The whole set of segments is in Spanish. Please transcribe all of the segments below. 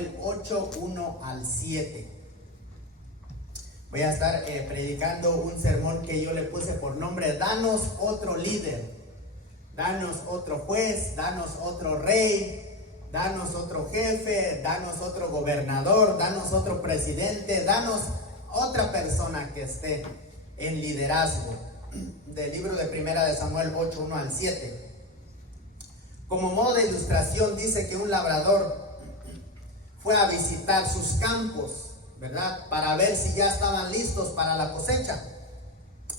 Samuel 8, 1 al 7. Voy a estar predicando un sermón que yo le puse por nombre: danos otro líder, danos otro juez, danos otro rey, danos otro jefe, danos otro gobernador, danos otro presidente, danos otra persona que esté en liderazgo. Del libro de Primera de Samuel 8, 1 al 7. Como modo de ilustración, dice que un labrador fue a visitar sus campos, ¿verdad?, para ver si ya estaban listos para la cosecha.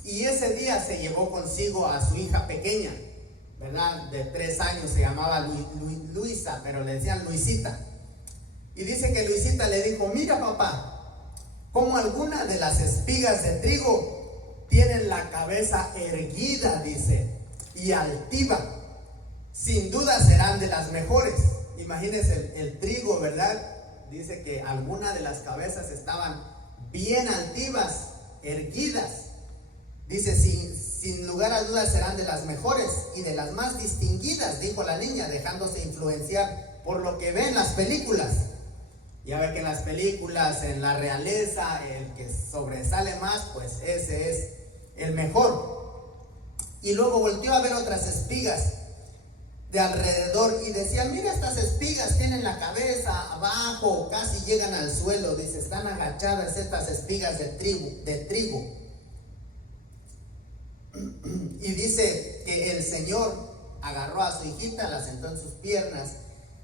Y ese día se llevó consigo a su hija pequeña, ¿verdad?, de 3 años. Se llamaba Luisa, pero le decían Luisita. Y dice que Luisita le dijo: mira, papá, como algunas de las espigas de trigo tienen la cabeza erguida, dice, y altiva. Sin duda serán de las mejores. Imagínense el trigo, ¿verdad? Dice que algunas de las cabezas estaban bien altivas, erguidas. Dice: sin lugar a dudas serán de las mejores y de las más distinguidas, dijo la niña, dejándose influenciar por lo que ve en las películas. Ya ve que en las películas, en la realeza, el que sobresale más, pues ese es el mejor. Y luego volteó a ver otras espigas de alrededor y decía: mira, estas espigas tienen la cabeza abajo, casi llegan al suelo. Dice: están agachadas estas espigas de trigo. Y dice que el Señor agarró a su hijita, la sentó en sus piernas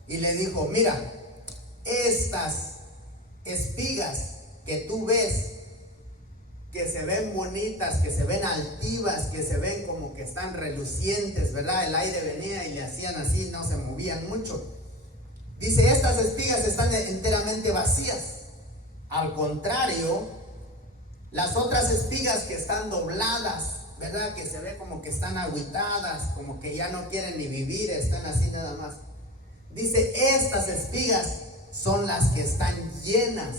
y le dijo: mira, estas espigas que tú ves, que se ven bonitas, que se ven altivas, que se ven como que están relucientes, ¿verdad? El aire venía y le hacían así, no se movían mucho. Dice: estas espigas están enteramente vacías. Al contrario, las otras espigas que están dobladas, ¿verdad?, que se ve como que están agüitadas, como que ya no quieren ni vivir, están así nada más. Dice: estas espigas son las que están llenas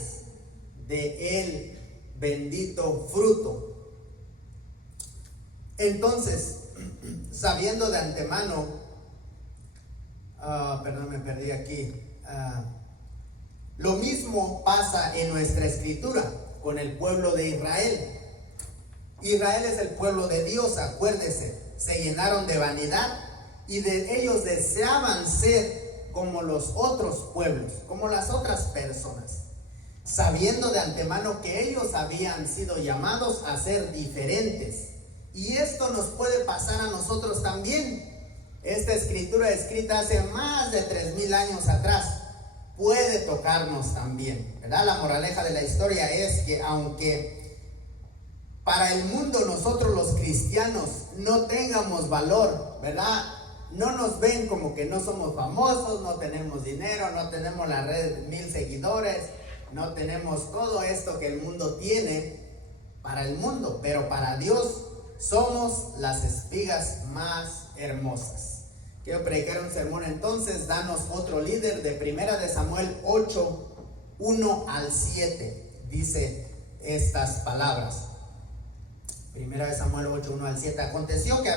de el bendito fruto. Entonces, sabiendo de antemano, perdón, me perdí aquí. Lo mismo pasa en nuestra escritura con el pueblo de Israel. Israel es el pueblo de Dios, acuérdese. Se llenaron de vanidad y ellos deseaban ser como los otros pueblos, como las otras personas, sabiendo de antemano que ellos habían sido llamados a ser diferentes. Y esto nos puede pasar a nosotros también. Esta escritura, escrita hace más de 3000 años atrás, puede tocarnos también, ¿verdad? La moraleja de la historia es que aunque para el mundo nosotros los cristianos no tengamos valor, ¿verdad?, no nos ven como que no somos famosos, no tenemos dinero, no tenemos la red de 1000 seguidores, no tenemos todo esto que el mundo tiene para el mundo, pero para Dios somos las espigas más hermosas. Quiero predicar un sermón entonces: danos otro líder, de Primera de Samuel 8, 1 al 7. Dice estas palabras. Primera de Samuel 8, 1 al 7. Aconteció que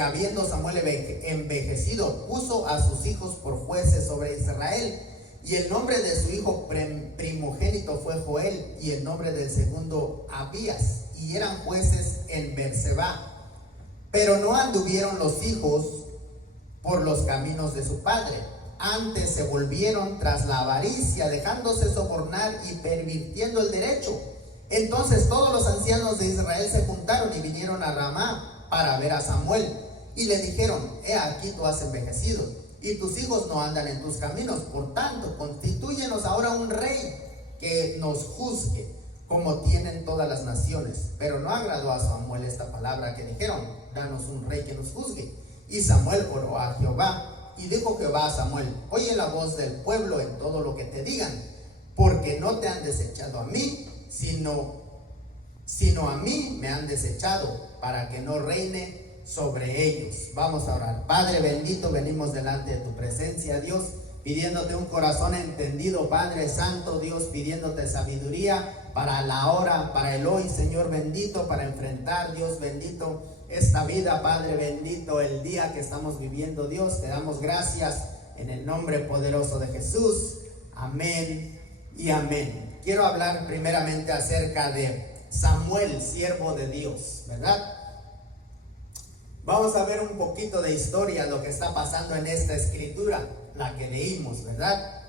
habiendo Samuel envejecido, puso a sus hijos por jueces sobre Israel. Y el nombre de su hijo primogénito fue Joel, y el nombre del segundo Abías, y eran jueces en Berseba. Pero no anduvieron los hijos por los caminos de su padre, antes se volvieron tras la avaricia, dejándose sobornar y pervirtiendo el derecho. Entonces todos los ancianos de Israel se juntaron y vinieron a Ramá para ver a Samuel, y le dijeron: he aquí, tú has envejecido y tus hijos no andan en tus caminos, por tanto constitúyenos ahora un rey que nos juzgue, como tienen todas las naciones. Pero no agradó a Samuel esta palabra que dijeron: danos un rey que nos juzgue. Y Samuel oró a Jehová, y dijo Jehová a Samuel: oye la voz del pueblo en todo lo que te digan, porque no te han desechado a mí, sino a mí me han desechado, para que no reine sobre ellos. Vamos a orar. Padre bendito, venimos delante de tu presencia, Dios, pidiéndote un corazón entendido, Padre Santo, Dios, pidiéndote sabiduría para la hora, para el hoy, Señor bendito, para enfrentar, Dios bendito, esta vida, Padre bendito, el día que estamos viviendo. Dios, te damos gracias en el nombre poderoso de Jesús. Amén y amén. Quiero hablar primeramente acerca de Samuel, siervo de Dios, ¿verdad? Vamos a ver un poquito de historia, lo que está pasando en esta escritura, la que leímos, ¿verdad?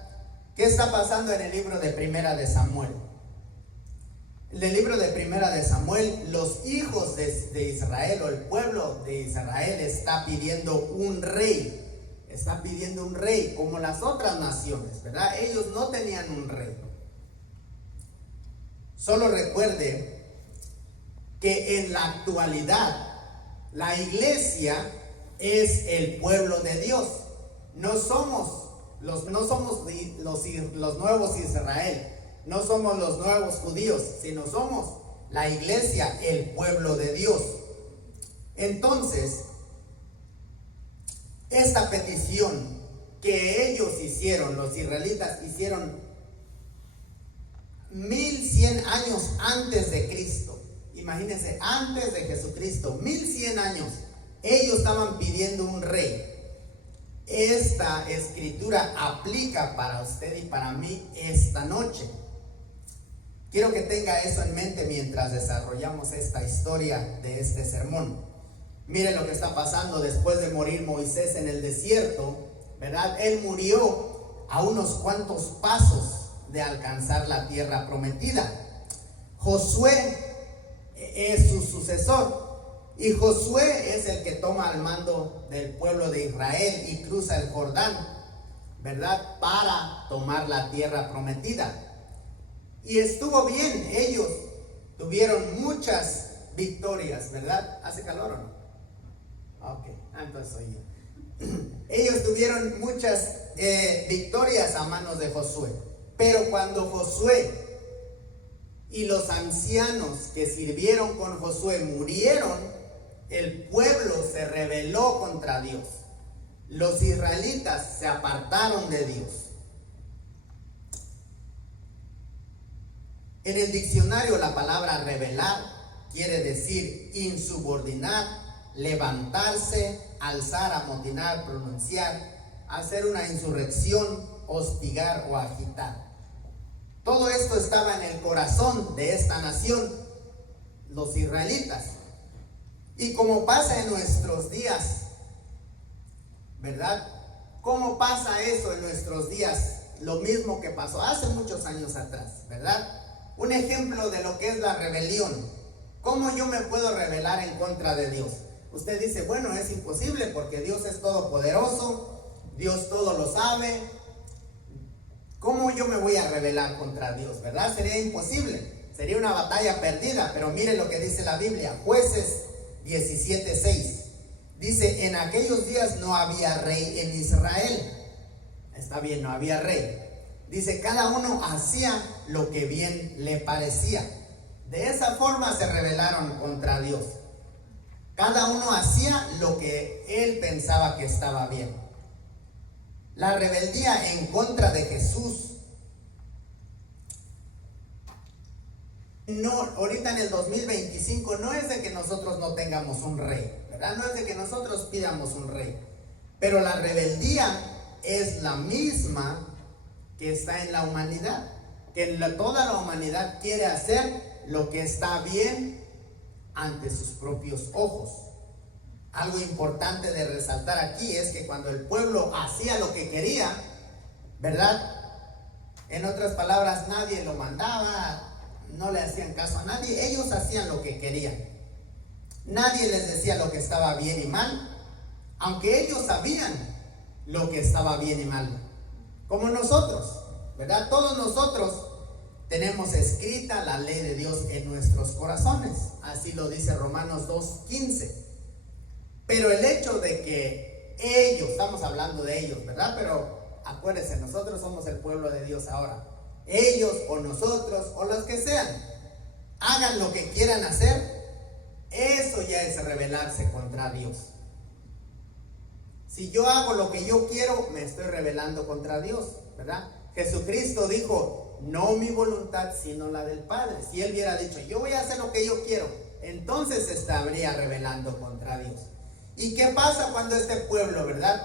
¿Qué está pasando en el libro de Primera de Samuel? En el libro de Primera de Samuel, los hijos de Israel, o el pueblo de Israel, está pidiendo un rey. Está pidiendo un rey, como las otras naciones, ¿verdad? Ellos no tenían un rey. Solo recuerde que en la actualidad, la iglesia es el pueblo de Dios. No somos los nuevos Israel, no somos los nuevos judíos, sino somos la iglesia, el pueblo de Dios. Entonces, esta petición que ellos hicieron, los israelitas hicieron 1100 años antes de Cristo. Imagínense, antes de Jesucristo, 1100 años, ellos estaban pidiendo un rey. Esta escritura aplica para usted y para mí esta noche. Quiero que tenga eso en mente mientras desarrollamos esta historia de este sermón. Miren lo que está pasando después de morir Moisés en el desierto, ¿verdad? Él murió a unos cuantos pasos de alcanzar la tierra prometida. Josué es su sucesor, y Josué es el que toma el mando del pueblo de Israel y cruza el Jordán, ¿verdad? Para tomar la tierra prometida. Y estuvo bien, ellos tuvieron muchas victorias, ¿verdad? ¿Hace calor o no? Ok, entonces soy yo. Ellos tuvieron muchas victorias a manos de Josué, pero cuando Josué y los ancianos que sirvieron con Josué murieron, el pueblo se rebeló contra Dios. Los israelitas se apartaron de Dios. En el diccionario la palabra rebelar quiere decir insubordinar, levantarse, alzar, amotinar, pronunciar, hacer una insurrección, hostigar o agitar. Todo esto estaba en el corazón de esta nación, los israelitas. Y como pasa en nuestros días, ¿verdad? ¿Cómo pasa eso en nuestros días? Lo mismo que pasó hace muchos años atrás, ¿verdad? Un ejemplo de lo que es la rebelión. ¿Cómo yo me puedo rebelar en contra de Dios? Usted dice, bueno, es imposible porque Dios es todopoderoso, Dios todo lo sabe. ¿Cómo yo me voy a rebelar contra Dios? ¿Verdad? Sería imposible. Sería una batalla perdida. Pero mire lo que dice la Biblia. Jueces 17:6. Dice, en aquellos días no había rey en Israel. Está bien, no había rey. Dice, cada uno hacía lo que bien le parecía. De esa forma se rebelaron contra Dios. Cada uno hacía lo que él pensaba que estaba bien. La rebeldía en contra de Jesús. No, ahorita en el 2025 no es de que nosotros no tengamos un rey, ¿verdad? No es de que nosotros pidamos un rey. Pero la rebeldía es la misma que está en la humanidad. Que toda la humanidad quiere hacer lo que está bien ante sus propios ojos. Algo importante de resaltar aquí es que cuando el pueblo hacía lo que quería, ¿verdad? En otras palabras, nadie lo mandaba, no le hacían caso a nadie, ellos hacían lo que querían. Nadie les decía lo que estaba bien y mal, aunque ellos sabían lo que estaba bien y mal. Como nosotros, ¿verdad? Todos nosotros tenemos escrita la ley de Dios en nuestros corazones. Así lo dice Romanos 2:15. Pero el hecho de que ellos, estamos hablando de ellos, ¿verdad? Pero acuérdense, nosotros somos el pueblo de Dios ahora. Ellos o nosotros o los que sean, hagan lo que quieran hacer, eso ya es rebelarse contra Dios. Si yo hago lo que yo quiero, me estoy rebelando contra Dios, ¿verdad? Jesucristo dijo, no mi voluntad, sino la del Padre. Si Él hubiera dicho, yo voy a hacer lo que yo quiero, entonces se estaría rebelando contra Dios. ¿Y qué pasa cuando este pueblo, verdad,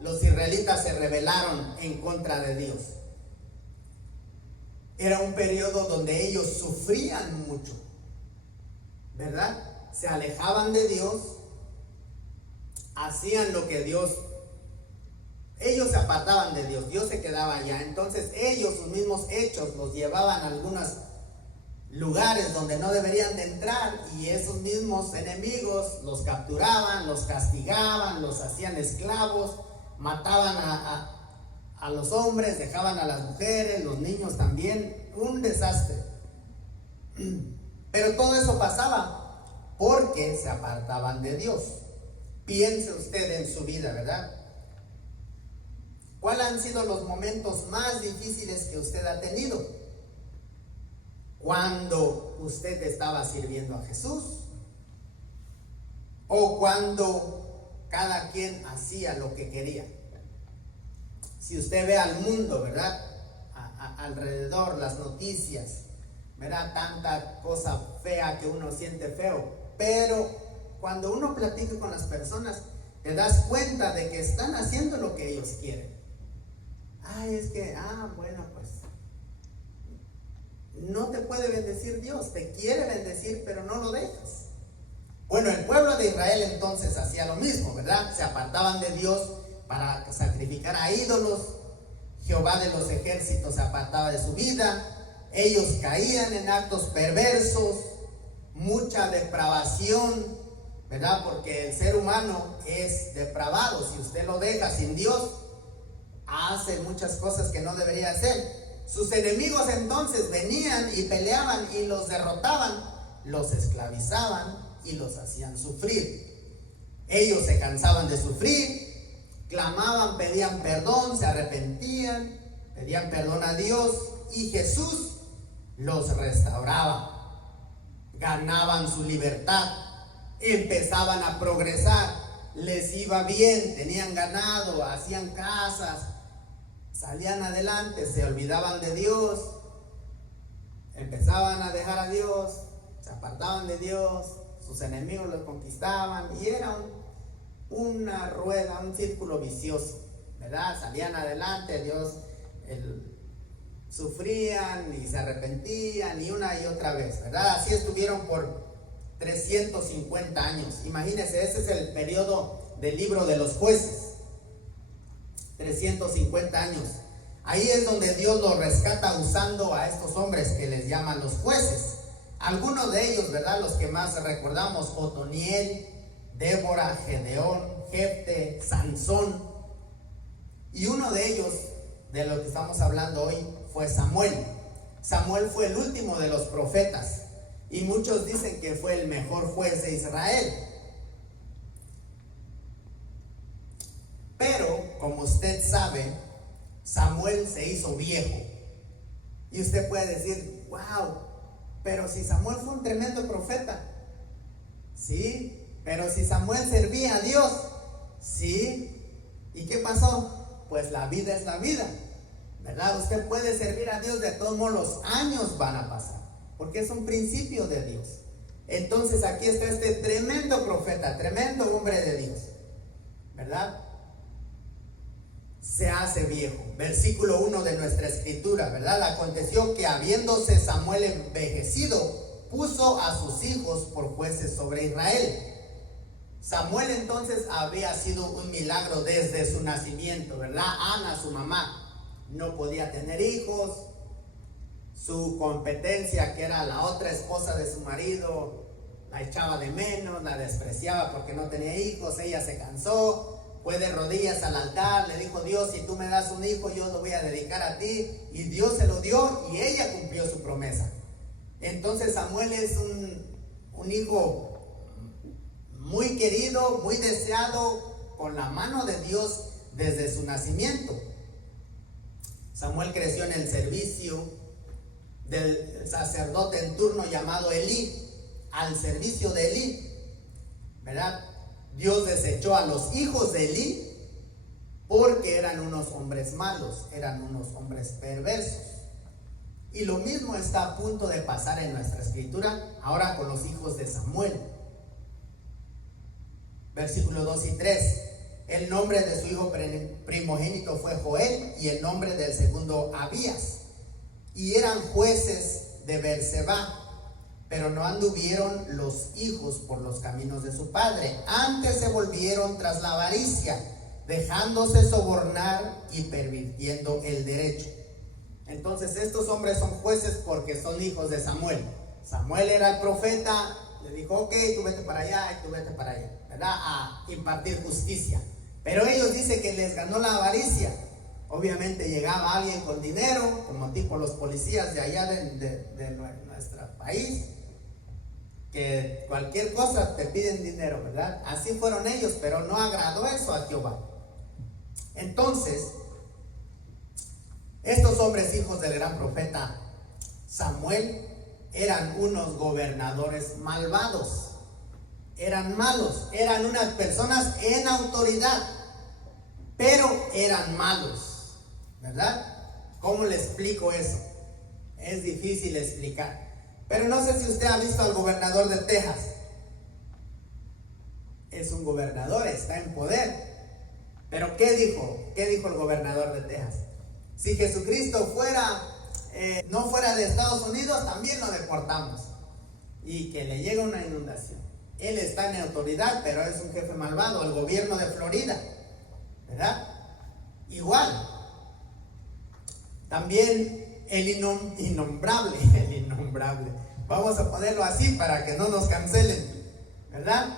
los israelitas se rebelaron en contra de Dios. Era un periodo donde ellos sufrían mucho, ¿verdad? Se alejaban de Dios, hacían lo que ellos se apartaban de Dios, Dios se quedaba allá. Entonces ellos, sus mismos hechos, los llevaban a algunos lugares donde no deberían de entrar, y esos mismos enemigos los capturaban, los castigaban, los hacían esclavos, mataban a los hombres, dejaban a las mujeres, los niños también, un desastre. Pero todo eso pasaba porque se apartaban de Dios. Piense usted en su vida, ¿verdad? ¿Cuáles han sido los momentos más difíciles que usted ha tenido? ¿Cuando usted estaba sirviendo a Jesús? ¿O cuando cada quien hacía lo que quería? Si usted ve al mundo, ¿verdad? Alrededor, las noticias, ¿verdad? Tanta cosa fea que uno siente feo. Pero cuando uno platica con las personas, te das cuenta de que están haciendo lo que ellos quieren. Es que, bueno, pues no te puede bendecir Dios, te quiere bendecir, pero no lo dejas. Bueno, el pueblo de Israel entonces hacía lo mismo, ¿verdad? Se apartaban de Dios para sacrificar a ídolos. Jehová de los ejércitos se apartaba de su vida. Ellos caían en actos perversos, mucha depravación, ¿verdad? Porque el ser humano es depravado. Si usted lo deja sin Dios, hace muchas cosas que no debería hacer. Sus enemigos entonces venían y peleaban y los derrotaban, los esclavizaban y los hacían sufrir. Ellos se cansaban de sufrir, clamaban, pedían perdón, se arrepentían, pedían perdón a Dios, y Jesús los restauraba. Ganaban su libertad, empezaban a progresar, les iba bien, tenían ganado, hacían casas, salían adelante, se olvidaban de Dios, empezaban a dejar a Dios, se apartaban de Dios, sus enemigos los conquistaban, y era una rueda, un círculo vicioso, ¿verdad? Salían adelante, Dios, sufrían y se arrepentían, y una y otra vez, ¿verdad? Así estuvieron por 350 años. Imagínense, ese es el periodo del libro de los jueces. 350 años. Ahí es donde Dios los rescata usando a estos hombres que les llaman los jueces. Algunos de ellos, ¿verdad? Los que más recordamos: Otoniel, Débora, Gedeón, Jefte, Sansón. Y uno de ellos, de lo que estamos hablando hoy, fue Samuel. Samuel fue el último de los profetas, y muchos dicen que fue el mejor juez de Israel. Pero, como usted sabe, Samuel se hizo viejo. Y usted puede decir: wow, pero si Samuel fue un tremendo profeta. Sí, pero si Samuel servía a Dios. Sí, ¿y qué pasó? Pues la vida es la vida, ¿verdad? Usted puede servir a Dios, de todos modos los años van a pasar, porque es un principio de Dios. Entonces aquí está este tremendo profeta, tremendo hombre de Dios, ¿verdad? Se hace viejo. Versículo 1 de nuestra escritura, ¿verdad? Aconteció que, habiéndose Samuel envejecido, puso a sus hijos por jueces sobre Israel. Samuel entonces había sido un milagro desde su nacimiento, ¿verdad? Ana, su mamá, no podía tener hijos. Su competencia, que era la otra esposa de su marido, la echaba de menos, la despreciaba porque no tenía hijos. Ella se cansó, fue de rodillas al altar, le dijo: Dios, si tú me das un hijo, yo lo voy a dedicar a ti. Y Dios se lo dio, y ella cumplió su promesa. Entonces Samuel es un hijo muy querido, muy deseado, con la mano de Dios desde su nacimiento. Samuel creció en el servicio del sacerdote en turno llamado Elí, al servicio de Elí, ¿verdad? Dios desechó a los hijos de Elí porque eran unos hombres malos, eran unos hombres perversos. Y lo mismo está a punto de pasar en nuestra escritura ahora con los hijos de Samuel. Versículos 2 y 3. El nombre de su hijo primogénito fue Joel y el nombre del segundo Abías. Y eran jueces de Beerseba, pero no anduvieron los hijos por los caminos de su padre. Antes se volvieron tras la avaricia, dejándose sobornar y pervirtiendo el derecho. Entonces estos hombres son jueces porque son hijos de Samuel. Samuel era el profeta, le dijo, ok, tú vete para allá y tú vete para allá, ¿verdad? A impartir justicia. Pero ellos dicen que les ganó la avaricia. Obviamente llegaba alguien con dinero, como tipo los policías de allá de nuestro país, que cualquier cosa te piden dinero, ¿verdad? Así fueron ellos, pero no agradó eso a Jehová. Entonces, estos hombres hijos del gran profeta Samuel eran unos gobernadores malvados, eran malos, eran unas personas en autoridad, pero eran malos, ¿verdad? ¿Cómo le explico eso? Es difícil explicar. Pero no sé si usted ha visto al gobernador de Texas. Es un gobernador, está en poder. Pero ¿qué dijo? ¿Qué dijo el gobernador de Texas? Si Jesucristo no fuera de Estados Unidos, también lo deportamos. Y que le llega una inundación. Él está en autoridad, pero es un jefe malvado. El gobierno de Florida, ¿verdad? Igual. También el innombrable. Vamos a ponerlo así para que no nos cancelen, ¿verdad?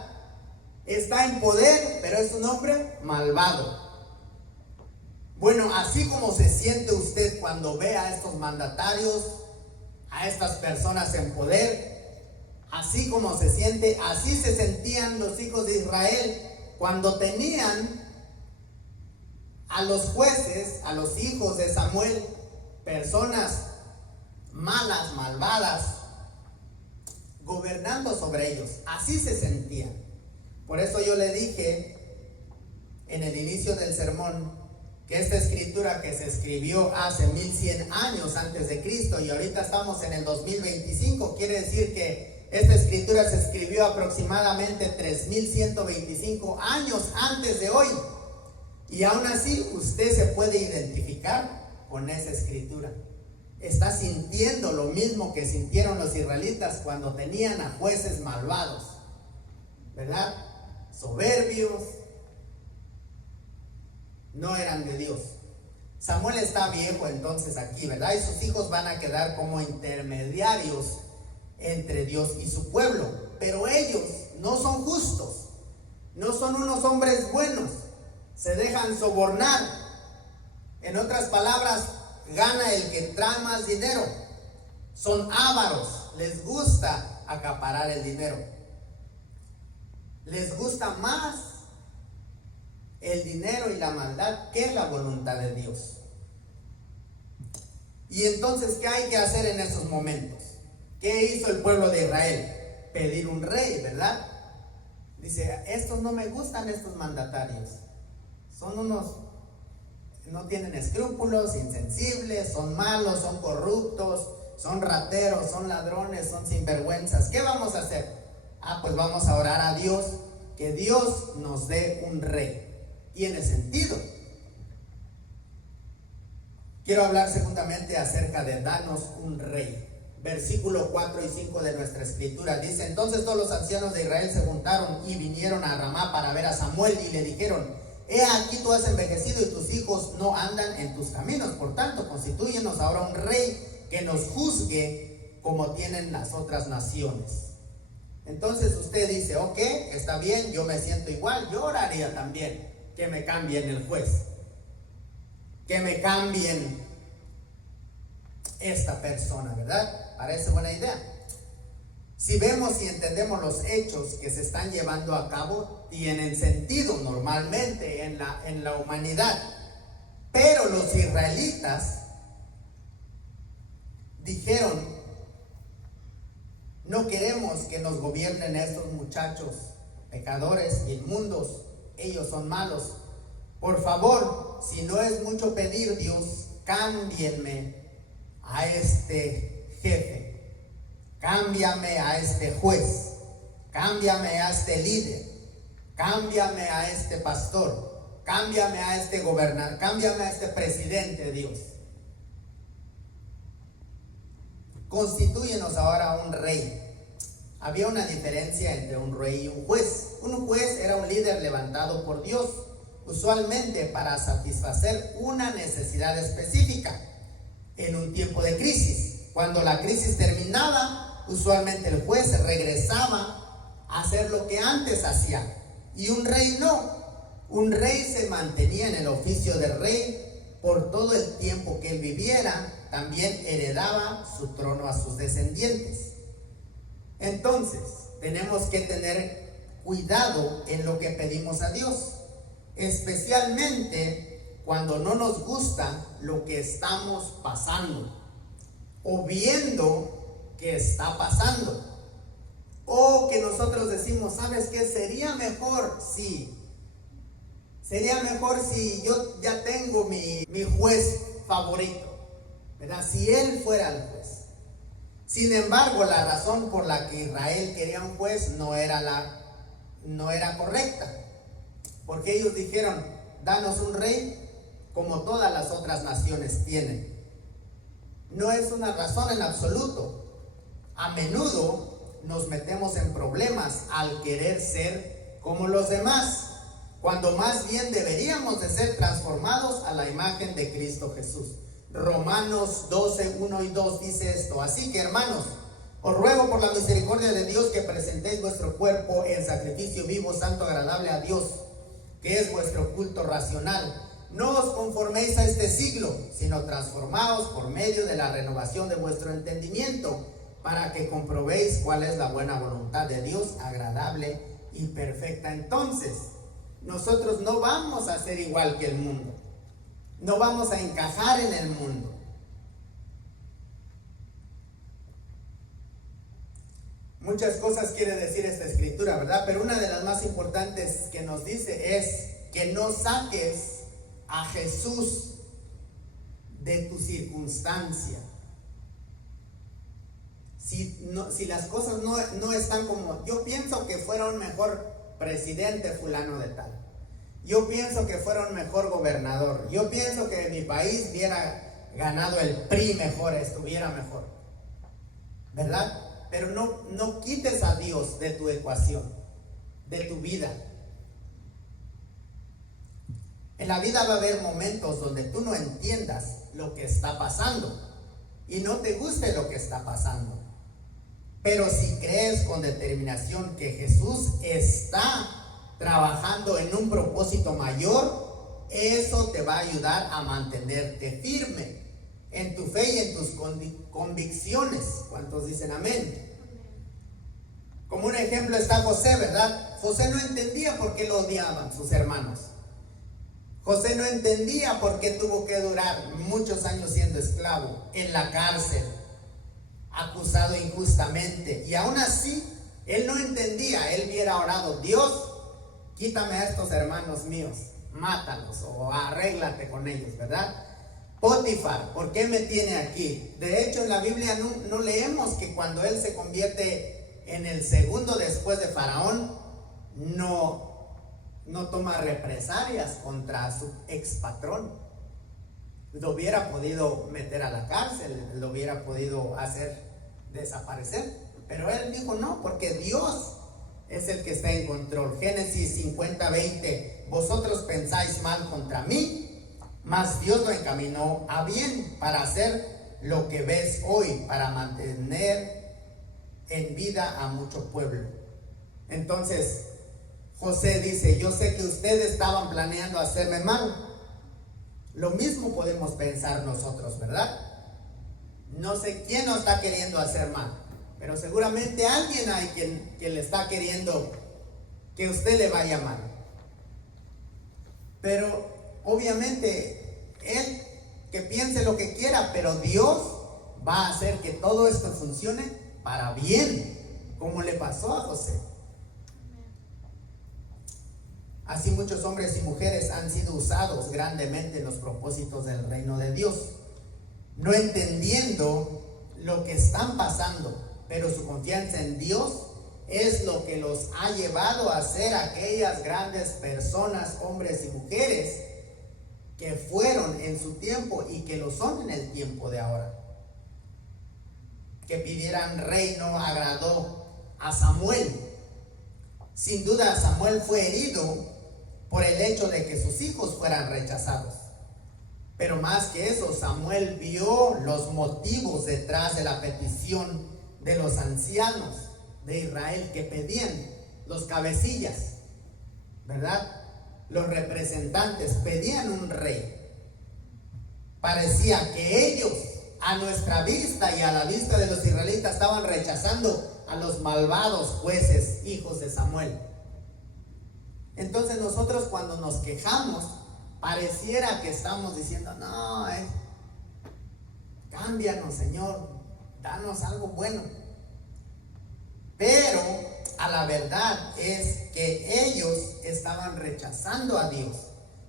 Está en poder, pero es un hombre malvado. Bueno, así como se siente usted cuando ve a estos mandatarios, a estas personas en poder, así como se siente, así se sentían los hijos de Israel cuando tenían a los jueces, a los hijos de Samuel, personas malas, malvadas, gobernando sobre ellos. Así se sentían. Por eso yo le dije en el inicio del sermón que esta escritura que se escribió hace 1100 años antes de Cristo y ahorita estamos en el 2025, quiere decir que esta escritura se escribió aproximadamente 3125 años antes de hoy. Y aún así usted se puede identificar con esa escritura. Está sintiendo lo mismo que sintieron los israelitas cuando tenían a jueces malvados, ¿verdad? Soberbios, no eran de Dios. Samuel está viejo entonces aquí, ¿verdad? Y sus hijos van a quedar como intermediarios entre Dios y su pueblo. Pero ellos no son justos, no son unos hombres buenos, se dejan sobornar. En otras palabras, gana el que trae más dinero. Son ávaros, les gusta acaparar el dinero. Les gusta más el dinero y la maldad que la voluntad de Dios. Y entonces, ¿qué hay que hacer en esos momentos? ¿Qué hizo el pueblo de Israel? Pedir un rey, ¿verdad? Dice, estos no me gustan, estos mandatarios. Son unos, no tienen escrúpulos, insensibles, son malos, son corruptos, son rateros, son ladrones, son sinvergüenzas. ¿Qué vamos a hacer? Pues vamos a orar a Dios, que Dios nos dé un rey. Tiene sentido. Quiero hablar segundamente acerca de danos un rey. Versículo 4 y 5 de nuestra escritura dice: entonces todos los ancianos de Israel se juntaron y vinieron a Ramá para ver a Samuel y le dijeron: he aquí tú has envejecido y tus hijos no andan en tus caminos, por tanto constitúyenos ahora un rey que nos juzgue como tienen las otras naciones. Entonces usted dice: ok, está bien, yo me siento igual, yo oraría también que me cambien el juez, que me cambien esta persona, ¿verdad? Parece buena idea. Si vemos y entendemos los hechos que se están llevando a cabo, tienen sentido normalmente en la humanidad. Pero los israelitas dijeron: no queremos que nos gobiernen estos muchachos pecadores, inmundos, ellos son malos. Por favor, si no es mucho pedir, Dios, cámbienme a este jefe, cámbiame a este juez, cámbiame a este líder, cámbiame a este pastor. cámbiame a este gobernador, cámbiame a este presidente, Dios. Constitúyenos ahora un rey. Había una diferencia entre un rey y un juez. Un juez era un líder levantado por Dios, usualmente para satisfacer una necesidad específica en un tiempo de crisis. Cuando la crisis terminaba, usualmente el juez regresaba a hacer lo que antes hacía. Y un rey no. Un rey se mantenía en el oficio de rey por todo el tiempo que él viviera. También heredaba su trono a sus descendientes. Entonces, tenemos que tener cuidado en lo que pedimos a Dios, especialmente cuando no nos gusta lo que estamos pasando o viendo que está pasando, o que nosotros decimos, ¿sabes qué? Sería mejor si yo ya tengo mi juez favorito, ¿verdad? Si él fuera el juez. Sin embargo, la razón por la que Israel quería un juez no era correcta, porque ellos dijeron, danos un rey como todas las otras naciones tienen. No es una razón en absoluto. A menudo nos metemos en problemas al querer ser como los demás, cuando más bien deberíamos de ser transformados a la imagen de Cristo Jesús. Romanos 12, 1 y 2 dice esto: así que, hermanos, os ruego por la misericordia de Dios que presentéis vuestro cuerpo en sacrificio vivo, santo, agradable a Dios, que es vuestro culto racional. No os conforméis a este siglo, sino transformaos por medio de la renovación de vuestro entendimiento, para que comprobéis cuál es la buena voluntad de Dios, agradable y perfecta. Entonces, nosotros no vamos a ser igual que el mundo. No vamos a encajar en el mundo. Muchas cosas quiere decir esta escritura, ¿verdad? Pero una de las más importantes que nos dice es que no saques a Jesús de tu circunstancia. Si las cosas no están como, yo pienso que fuera un mejor presidente fulano de tal. Yo pienso que fuera un mejor gobernador. Yo pienso que mi país hubiera ganado el PRI mejor, estuviera mejor, ¿verdad? Pero no quites a Dios de tu ecuación, de tu vida. En la vida va a haber momentos donde tú no entiendas lo que está pasando y no te guste lo que está pasando. Pero si crees con determinación que Jesús está trabajando en un propósito mayor, eso te va a ayudar a mantenerte firme en tu fe y en tus convicciones. ¿Cuántos dicen amén? Como un ejemplo está José, ¿verdad? José no entendía por qué lo odiaban sus hermanos. José no entendía por qué tuvo que durar muchos años siendo esclavo, en la cárcel, acusado injustamente. Y aún así, él no entendía. Él hubiera orado: Dios, quítame a estos hermanos míos, mátalos o arréglate con ellos, ¿verdad? Potifar, ¿por qué me tiene aquí? De hecho, en la Biblia no leemos que cuando él se convierte en el segundo después de Faraón, no toma represalias contra su expatrón. Lo hubiera podido meter a la cárcel, lo hubiera podido hacer desaparecer, pero él dijo no, porque Dios es el que está en control. Génesis 50:20: vosotros pensáis mal contra mí, mas Dios lo encaminó a bien para hacer lo que ves hoy, para mantener en vida a mucho pueblo. Entonces José dice: yo sé que ustedes estaban planeando hacerme mal. Lo mismo podemos pensar nosotros, ¿verdad? No sé quién nos está queriendo hacer mal, pero seguramente alguien hay que le está queriendo que usted le vaya mal. Pero obviamente él que piense lo que quiera, pero Dios va a hacer que todo esto funcione para bien, como le pasó a José. Así muchos hombres y mujeres han sido usados grandemente en los propósitos del reino de Dios, no entendiendo lo que están pasando, pero su confianza en Dios es lo que los ha llevado a ser aquellas grandes personas, hombres y mujeres, que fueron en su tiempo y que lo son en el tiempo de ahora. Que pidieran rey no agradó a Samuel. Sin duda Samuel fue herido por el hecho de que sus hijos fueran rechazados. Pero más que eso, Samuel vio los motivos detrás de la petición de los ancianos de Israel que pedían, los cabecillas, ¿verdad? Los representantes pedían un rey. Parecía que ellos, a nuestra vista y a la vista de los israelitas, estaban rechazando a los malvados jueces, hijos de Samuel. Entonces nosotros, cuando nos quejamos, pareciera que estamos diciendo: no, cámbianos, Señor, danos algo bueno. Pero a la verdad es que ellos estaban rechazando a Dios.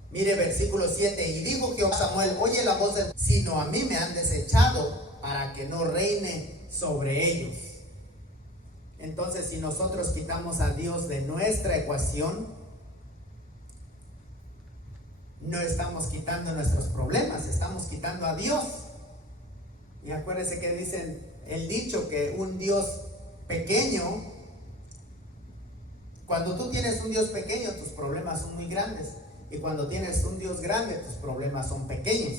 Mire versículo 7: y dijo Jehová a Samuel: oye la voz de, sino a mí me han desechado para que no reine sobre ellos. Entonces, si nosotros quitamos a Dios de nuestra ecuación, no estamos quitando nuestros problemas, estamos quitando a Dios. Y acuérdense que dicen el dicho que un Dios pequeño, cuando tú tienes un Dios pequeño, tus problemas son muy grandes. Y cuando tienes un Dios grande, tus problemas son pequeños.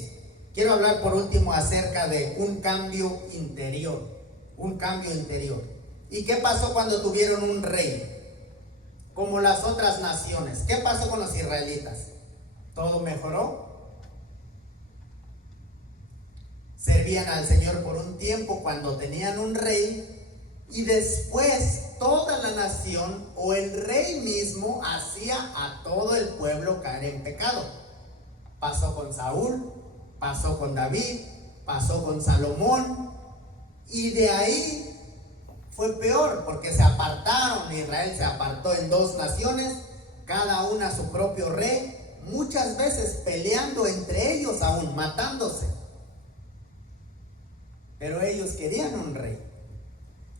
Quiero hablar por último acerca de un cambio interior. Un cambio interior. ¿Y qué pasó cuando tuvieron un rey? Como las otras naciones. ¿Qué pasó con los israelitas? ¿Todo mejoró? Servían al Señor por un tiempo cuando tenían un rey, y después toda la nación o el rey mismo hacía a todo el pueblo caer en pecado. Pasó con Saúl, pasó con David, pasó con Salomón, y de ahí fue peor, porque se apartaron. Israel se apartó en dos naciones, cada una su propio rey, muchas veces peleando entre ellos, aún matándose. Pero ellos querían un rey.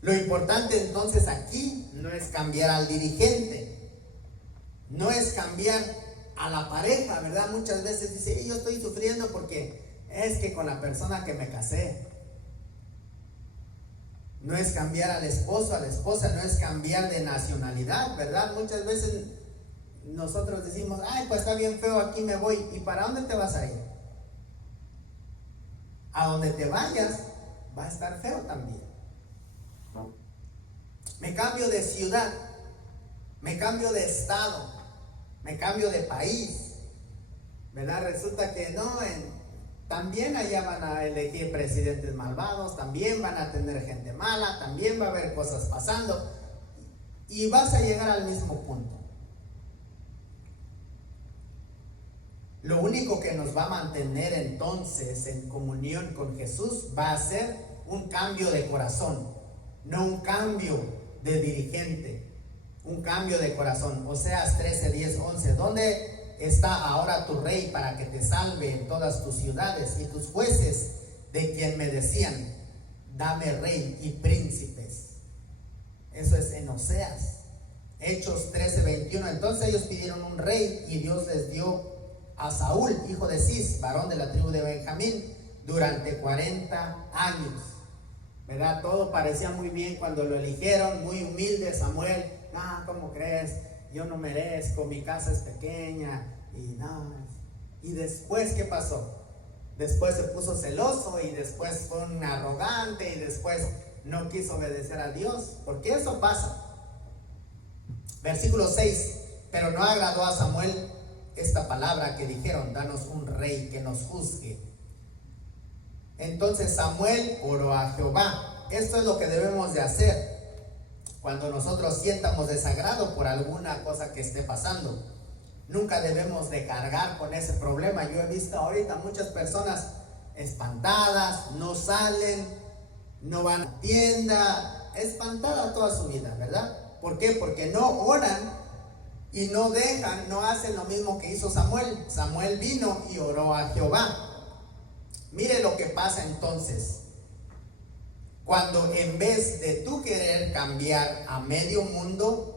Lo importante entonces aquí no es cambiar al dirigente, no es cambiar a la pareja, ¿verdad? Muchas veces dice: yo estoy sufriendo porque es que con la persona que me casé. No es cambiar al esposo, a la esposa, no es cambiar de nacionalidad, ¿verdad? Muchas veces nosotros decimos: ay, pues está bien feo, aquí me voy. ¿Y para dónde te vas a ir? A donde te vayas va a estar feo también. Me cambio de ciudad, me cambio de estado, me cambio de país, ¿verdad? Resulta que no, también allá van a elegir presidentes malvados, también van a tener gente mala, también va a haber cosas pasando, y vas a llegar al mismo punto. Lo único que nos va a mantener entonces en comunión con Jesús va a ser un cambio de corazón, no un cambio de dirigente, un cambio de corazón. Oseas 13, 10, 11: ¿dónde está ahora tu rey para que te salve en todas tus ciudades, y tus jueces de quien me decían: dame rey y príncipes? Eso es en Oseas. Hechos 13, 21: entonces ellos pidieron un rey, y Dios les dio a Saúl, hijo de Cis, varón de la tribu de Benjamín, durante 40 años. ¿Verdad? Todo parecía muy bien cuando lo eligieron, muy humilde Samuel. ¿Cómo crees? Yo no merezco, mi casa es pequeña, y no. Y después, ¿qué pasó? Después se puso celoso, y después fue un arrogante, y después no quiso obedecer a Dios, porque eso pasa. Versículo 6: pero no agradó a Samuel esta palabra que dijeron: danos un rey que nos juzgue. Entonces Samuel oró a Jehová. Esto es lo que debemos de hacer cuando nosotros sientamos desagrado por alguna cosa que esté pasando. Nunca debemos de cargar con ese problema. Yo he visto ahorita muchas personas espantadas, no salen, no van a la tienda, espantada toda su vida, ¿verdad? ¿Por qué? Porque no oran y no dejan, no hacen lo mismo que hizo Samuel. Samuel vino y oró a Jehová. Mire lo que pasa entonces. Cuando en vez de tú querer cambiar a medio mundo,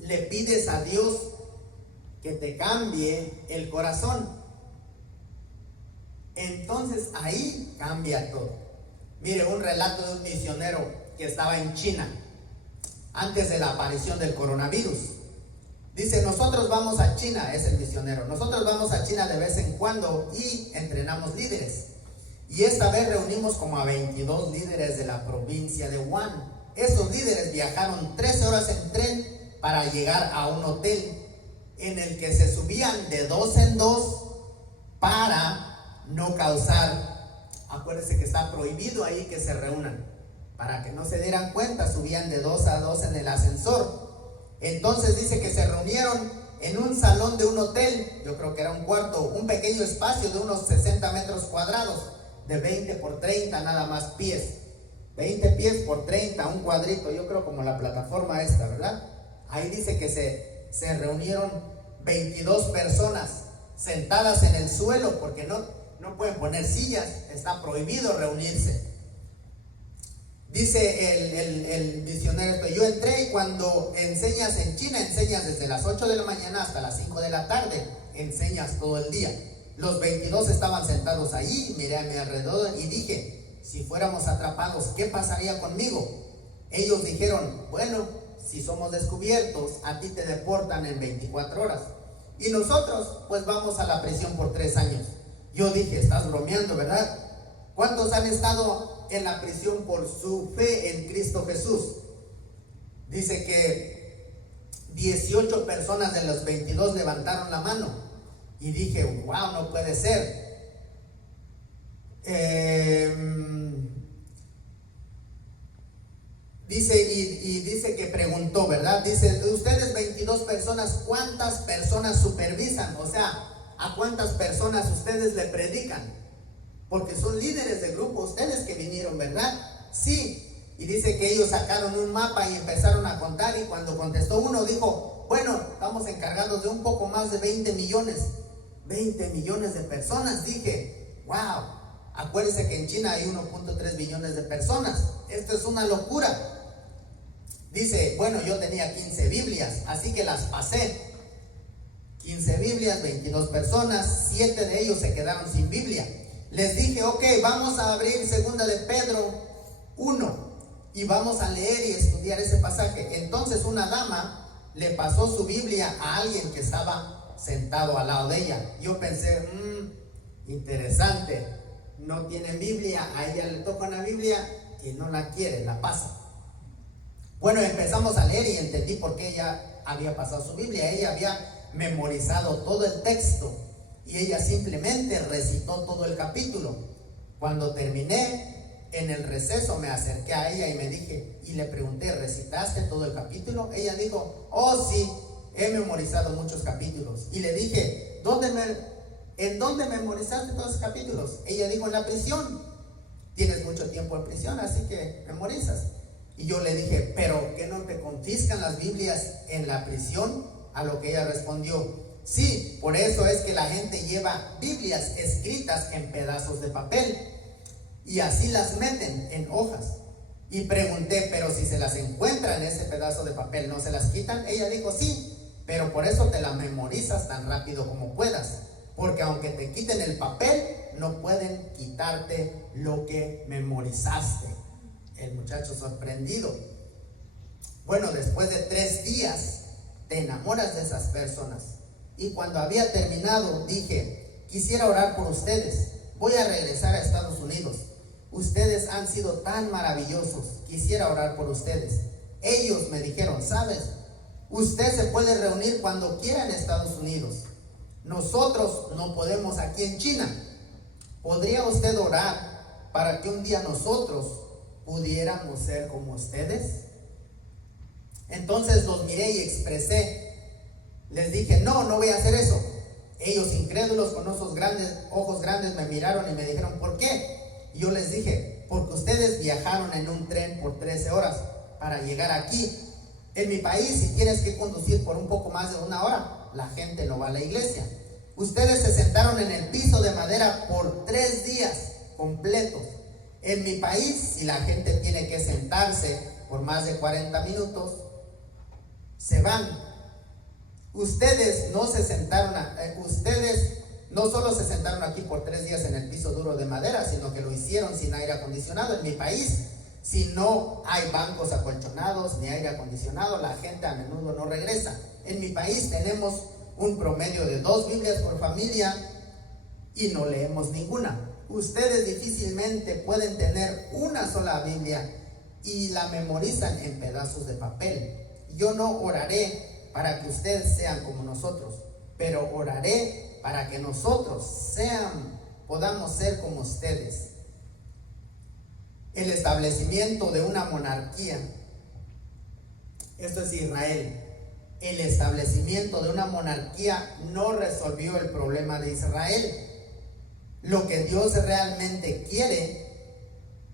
le pides a Dios que te cambie el corazón. Entonces ahí cambia todo. Mire, un relato de un misionero que estaba en China antes de la aparición del coronavirus. Dice, nosotros vamos a China, es el misionero, nosotros vamos a China de vez en cuando y entrenamos líderes. Y esta vez reunimos como a 22 líderes de la provincia de Wuhan. Esos líderes viajaron 13 horas en tren para llegar a un hotel en el que se subían de dos en dos para no causar, acuérdense que está prohibido ahí que se reúnan, para que no se dieran cuenta, subían de dos a dos en el ascensor. Entonces dice que se reunieron en un salón de un hotel, yo creo que era un cuarto, un pequeño espacio de unos 60 metros cuadrados, de 20 por 30 nada más pies, 20 pies por 30, un cuadrito, yo creo como la plataforma esta, ¿verdad? Ahí dice que se reunieron 22 personas sentadas en el suelo, porque no pueden poner sillas, está prohibido reunirse. Dice el misionero, yo entré y cuando enseñas en China, enseñas desde las 8 de la mañana hasta las 5 de la tarde, enseñas todo el día. Los 22 estaban sentados allí, miré a mi alrededor y dije, si fuéramos atrapados, ¿qué pasaría conmigo? Ellos dijeron, bueno, si somos descubiertos, a ti te deportan en 24 horas. Y nosotros, pues vamos a la prisión por 3 años. Yo dije, estás bromeando, ¿verdad? ¿Cuántos han estado en la prisión por su fe en Cristo Jesús? Dice que 18 personas de los 22 levantaron la mano. Y dije, wow, no puede ser. Dice que preguntó, ¿verdad? Dice, ustedes 22 personas, ¿cuántas personas supervisan? O sea, ¿a cuántas personas ustedes le predican? Porque son líderes de grupo, ustedes que vinieron, ¿verdad? Sí. Y dice que ellos sacaron un mapa y empezaron a contar, y cuando contestó uno dijo, bueno, estamos encargados de un poco más de 20 millones. 20 millones de personas. Dije, wow, acuérdense que en China hay 1.3 billones de personas. Esto es una locura. Dice, bueno, yo tenía 15 Biblias, así que las pasé. 15 Biblias, 22 personas, 7 de ellos se quedaron sin Biblia. Les dije, ok, vamos a abrir 2 de Pedro 1 y vamos a leer y estudiar ese pasaje. Entonces una dama le pasó su Biblia a alguien que estaba sentado al lado de ella. Yo pensé, interesante, no tienen Biblia, a ella le toca una Biblia y no la quiere, la pasa. Bueno, empezamos a leer y entendí por qué ella había pasado su Biblia. Ella había memorizado todo el texto y ella simplemente recitó todo el capítulo. Cuando terminé, en el receso me acerqué a ella y me dije, y le pregunté, ¿recitaste todo el capítulo? Ella dijo, oh sí, he memorizado muchos capítulos. Y le dije, ¿en dónde memorizaste todos los capítulos? Ella dijo, en la prisión. Tienes mucho tiempo en prisión, así que memorizas. Y yo le dije, ¿pero qué no te confiscan las Biblias en la prisión? A lo que ella respondió, sí, por eso es que la gente lleva Biblias escritas en pedazos de papel y así las meten en hojas. Y pregunté, ¿pero si se las encuentran en ese pedazo de papel, no se las quitan? Ella dijo, sí, pero por eso te la memorizas tan rápido como puedas, porque aunque te quiten el papel, no pueden quitarte lo que memorizaste. El muchacho sorprendido. Bueno, después de 3 días te enamoras de esas personas. Y cuando había terminado dije, quisiera orar por ustedes, voy a regresar a Estados Unidos, ustedes han sido tan maravillosos, quisiera orar por ustedes. Ellos me dijeron, ¿sabes? Usted se puede reunir cuando quiera en Estados Unidos, nosotros no podemos aquí en China. ¿Podría usted orar para que un día nosotros pudiéramos ser como ustedes? Entonces los miré y expresé, les dije, no voy a hacer eso. Ellos incrédulos con ojos grandes me miraron y me dijeron, ¿por qué? Y yo les dije, porque ustedes viajaron en un tren por 13 horas para llegar aquí. En mi país, si tienes que conducir por un poco más de 1 hora, la gente no va a la iglesia. Ustedes se sentaron en el piso de madera por 3 días completos. En mi país, si la gente tiene que sentarse por más de 40 minutos, se van. Ustedes no solo se sentaron aquí por 3 días en el piso duro de madera, sino que lo hicieron sin aire acondicionado. En mi país, si no hay bancos acolchonados ni aire acondicionado, la gente a menudo no regresa. En mi país tenemos un promedio de 2 Biblias por familia y no leemos ninguna. Ustedes difícilmente pueden tener una sola Biblia y la memorizan en pedazos de papel. Yo no oraré para que ustedes sean como nosotros, pero oraré para que nosotros podamos ser como ustedes. El establecimiento de una monarquía, esto es Israel. El establecimiento de una monarquía no resolvió el problema de Israel. Lo que Dios realmente quiere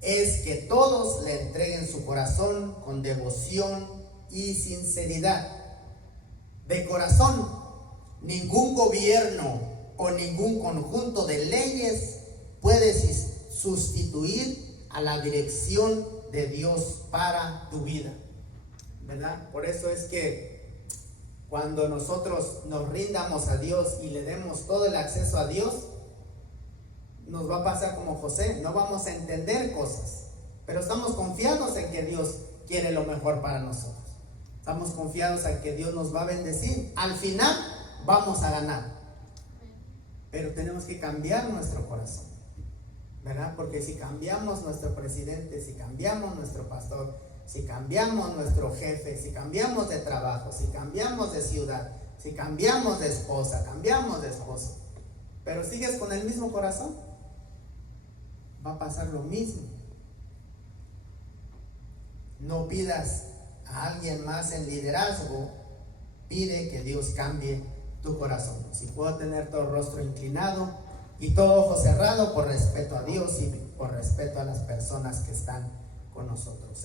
es que todos le entreguen su corazón con devoción y sinceridad. De corazón, ningún gobierno o ningún conjunto de leyes puede sustituir a la dirección de Dios para tu vida, ¿verdad? Por eso es que cuando nosotros nos rindamos a Dios y le demos todo el acceso a Dios, nos va a pasar como José, no vamos a entender cosas, pero estamos confiados en que Dios quiere lo mejor para nosotros. Estamos confiados en que Dios nos va a bendecir. Al final vamos a ganar, pero tenemos que cambiar nuestro corazón, ¿verdad? Porque si cambiamos nuestro presidente, si cambiamos nuestro pastor, si cambiamos nuestro jefe, si cambiamos de trabajo, si cambiamos de ciudad, si cambiamos de esposa, cambiamos de esposo, pero sigues con el mismo corazón, va a pasar lo mismo. No pidas a alguien más en liderazgo, pide que Dios cambie tu corazón. Si puedo tener todo rostro inclinado y todo ojo cerrado, por respeto a Dios y por respeto a las personas que están con nosotros.